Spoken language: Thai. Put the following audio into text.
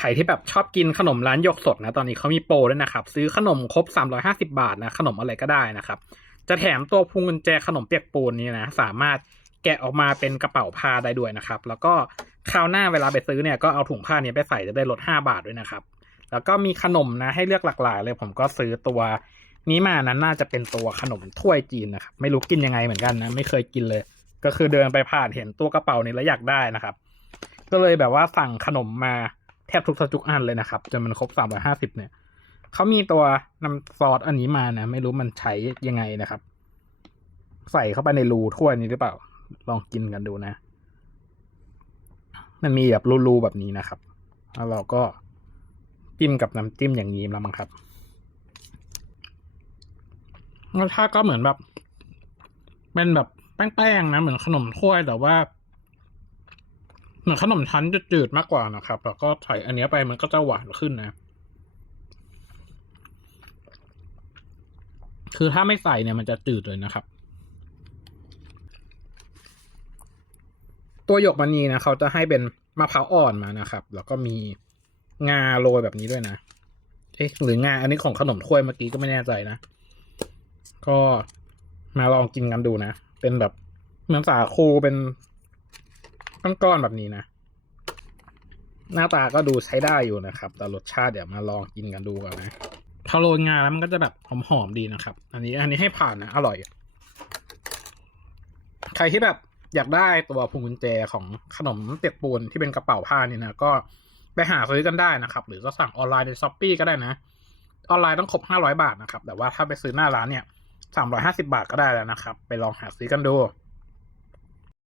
ใครที่แบบชอบกินขนมร้านยกสดนะตอนนี้เขามีโปรด้วยนะครับ ซื้อขนมครบ 350 บาทนะขนมอะไรก็ได้นะครับ จะแถมตัวพวงกุญแจขนมเปียกปูนนี้นะสามารถแกะออกมาเป็นกระเป๋าผ้าได้ด้วยนะครับ แล้วก็คราวหน้าเวลาไปซื้อเนี่ยก็เอาถุงผ้านี้ไปใส่จะได้ลด 5 บาทด้วยนะครับ แล้วก็มีขนมนะให้เลือกหลากหลายเลย ผมก็ซื้อตัวนี้มานั้นน่าจะเป็นตัวขนมถ้วยจีนนะครับไม่รู้กินยังไงเหมือนกันนะไม่เคยกินเลย ก็คือเดินไปผ่านเห็นตัวกระเป๋านี้แล้วอยากได้นะครับ ก็เลยแบบว่าสั่งขนมมา แทบทุกทุกอันเลยนะครับจนมันครบสามร้อยห้าสิบเนี่ยเขามีตัวน้ำซอสอันนี้มานะ ไม่รู้มันใช้ยังไงนะครับ ใส่เข้าไปในรูถ้วยนี้หรือเปล่า ลองกินกันดูนะ มันมีแบบรูๆแบบนี้นะครับ แล้วเราก็จิ้มกับน้ำจิ้มอย่างนี้แล้วมั้งครับรสชาติก็เหมือนแบบ เป็นแบบแป้งๆนะ เหมือนขนมถ้วยแต่ว่า เหมือนขนมชั้นจะจืดมากกว่านะครับ แล้วก็ใส่อันนี้ไปมันก็จะหวานขึ้นนะ คือถ้าไม่ใส่เนี่ยมันจะจืดเลยนะครับ ตัวหยกมณีนะเขาจะให้เป็นมะพร้าวอ่อนมานะครับ แล้วก็มีงาโรยแบบนี้ด้วยนะ เอ๊ะหรืองาอันนี้ของขนมถ้วยเมื่อกี้ก็ไม่แน่ใจนะ ก็มาลองกินกันดูนะ เป็นแบบเหมือนสาคูเป็น ก้อนๆแบบนี้นะ หน้าตาก็ดูใช้ได้อยู่นะครับ แต่รสชาติเดี๋ยวมาลองกินกันดูกันนะถ้าโรยงาแล้วมันก็จะแบบหอมๆดีนะครับ อันนี้อันนี้ให้ผ่านนะ อร่อย ใครที่แบบอยากได้ตัวพวงกุญแจของขนมเปียกปูนที่เป็นกระเป๋าผ้านี่นะก็ไปหาซื้อกันได้นะครับ หรือก็สั่งออนไลน์ในช้อปปีก็ได้นะ ออนไลน์ต้องครบห้าร้อยบาทนะครับ แต่ว่าถ้าไปซื้อหน้าร้านเนี่ยสามร้อยห้าสิบาทก็ได้แล้วนะครับ ไปลองหาซื้อกันดู